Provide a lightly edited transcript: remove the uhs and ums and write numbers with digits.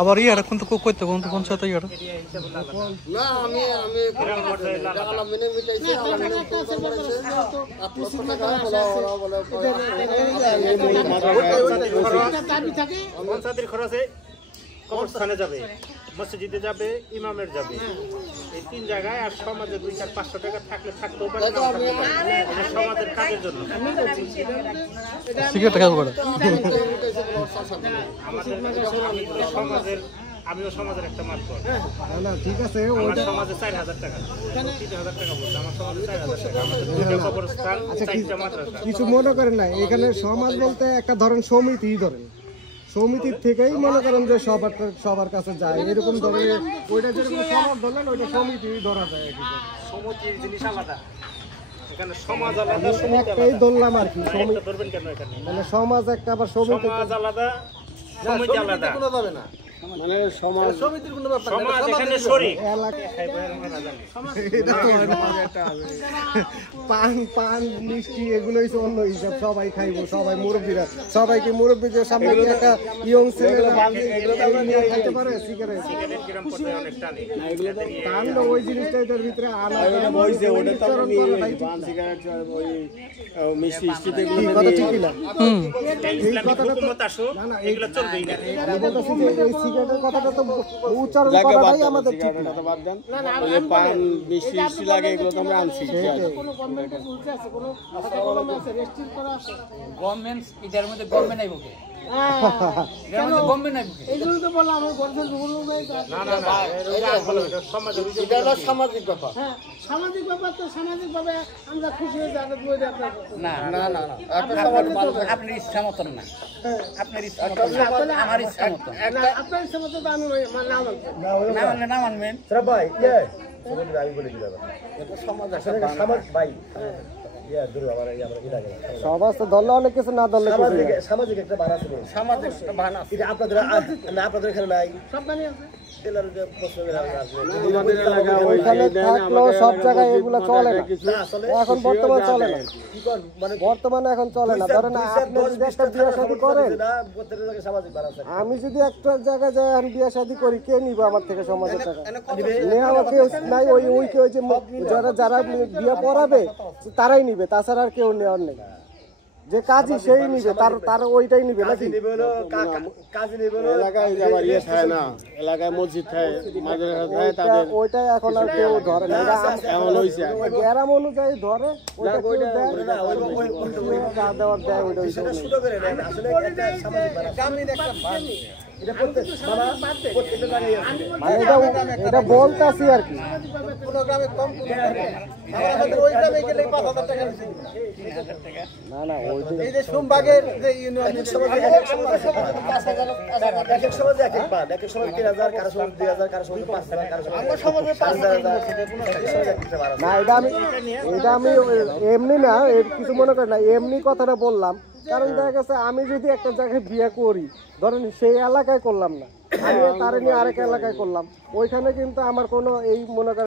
আবার ইয়ারা কোন কইতে কোন পঞ্চায়েত ইয়ারা না আমি টাকা মেনে মিটাইছি পঞ্চায়েতের খরচে কবরস্থানে যাবে, মসজিদে যাবে, ইমামের যাবে, এই তিন জায়গায়। আর সমাজে 200-500 টাকা থাকলে থাকতেও পারে, সমাজের কাজের জন্য। সিগারেট খাবো করে আমিও সমাজের একটা মাঠ করি। ঠিক আছে, আমার সমাজে 4000 টাকা, 3000 টাকা বলছে। আমার সমাজে 4000 টাকা, আমাদের দুইটা কবরস্থান, 4টা মাদ্রাসা। কিছু মনে করেন না, এখানে সমাজ বলতে একটা ধরেন সমিতি ধরেন, সমিতির থেকেই মনে করেন যে সবার কাছে যায় এরকম ধরনের। ওইটা যেরকম সমাজ ধরলেন ওইটা সমিতি ধরা যায়। সমিতির জিনিস আলাদা, এখানে সমাজ আলাদা, একটাই ধরলাম আর কি। ধরবেন কেন এখানে? মানে সমাজ একটা, আবার সমিতি সমাজ আলাদা, সমিতি আলাদা। মানে সমাজ সমিতির কোনো ব্যাপার না, সমাজ এখানে শরীক। পান মিষ্টি এগুলো হচ্ছে অন্য হিসাব, সবাই খাইবো, সবাই মুরব্বীরা, সবাইকে মুরব্বীদের সামনে একটা ইয়ং ছেলে খাইতে পারে সিগারেট টান, ওই জিনিসটা এটার ভিতরে আনা মিষ্টি কথা ঠিকই না। সিগারেটের কথাটা তো উচ্চারণ করাটাই আমাদের ঠিক না। পান মিষ্টি মিষ্টি লাগে এগুলো তো আমরা আনছি। গভর্নমেন্ট এটার মধ্যে গভর্নমেন্ট আইব কে? সামাজিক ব্যাপার, সামাজিক ব্যাপার তো সামাজিক ভাবে আমরা খুশি হয়ে যাবো। না না না, আপনার ইচ্ছা মতন না, আপনার ইচ্ছা মতন, আমার ইচ্ছা মতন। আপনার ইচ্ছা মতো তো আমি না মানলে না মানবেন। ভাই আমি বলে দিলাম সমাজ ভাই সমাজ তো ধরলে অনেক কিছু, না ধরলে সামাজিক একটা বান আছে, সামাজিক একটা বান আছে। এটা আপনাদের আপনাদের এখানে নাই, সবখানে আছে। সব জায়গায় এগুলো চলে না এখন, বর্তমানে চলে না। বর্তমানে এখন চলে না। ধরেন আপনি যদি একটা বিয়ে শাদী করেন, আমি যদি একটা জায়গায় যাই এখন বিয়ে শাদী করি, কে নিব আমার থেকে সমাজের টাকা? নেওয়া কেউ নাই। ওই কেউ যে যারা বিয়ে পড়াবে তারাই নিবে, তাছাড়া আর কেউ নেওয়ার নেই। যে কাজী সেই নিবে, তার ওইটাই নিবে নাকি? এলাকায় মসজিদ থাকে, মাদ্রাসা থাকে, তাদের ওইটাই এখন আর কেউ ধরে না। গ্রাম অনুযায়ী ধরে, ওইটা কেউ দেওয়ার দেয়, ওইটা এটা বলতেছি আর কি। না না, সোমবাগের যে ইউনিয়ন না, এটা আমি এমনি না, কিছু মনে করি না, এমনি কথাটা বললাম। কারণ দেখা গেছে আমি যদি একটা জায়গায় বিয়ে করি, ধরেন সেই এলাকায় করলাম না, আমি তার নিয়ে আরেক এলাকায় করলাম, ওইখানে কিন্তু আমার কোনো এই মনে করেন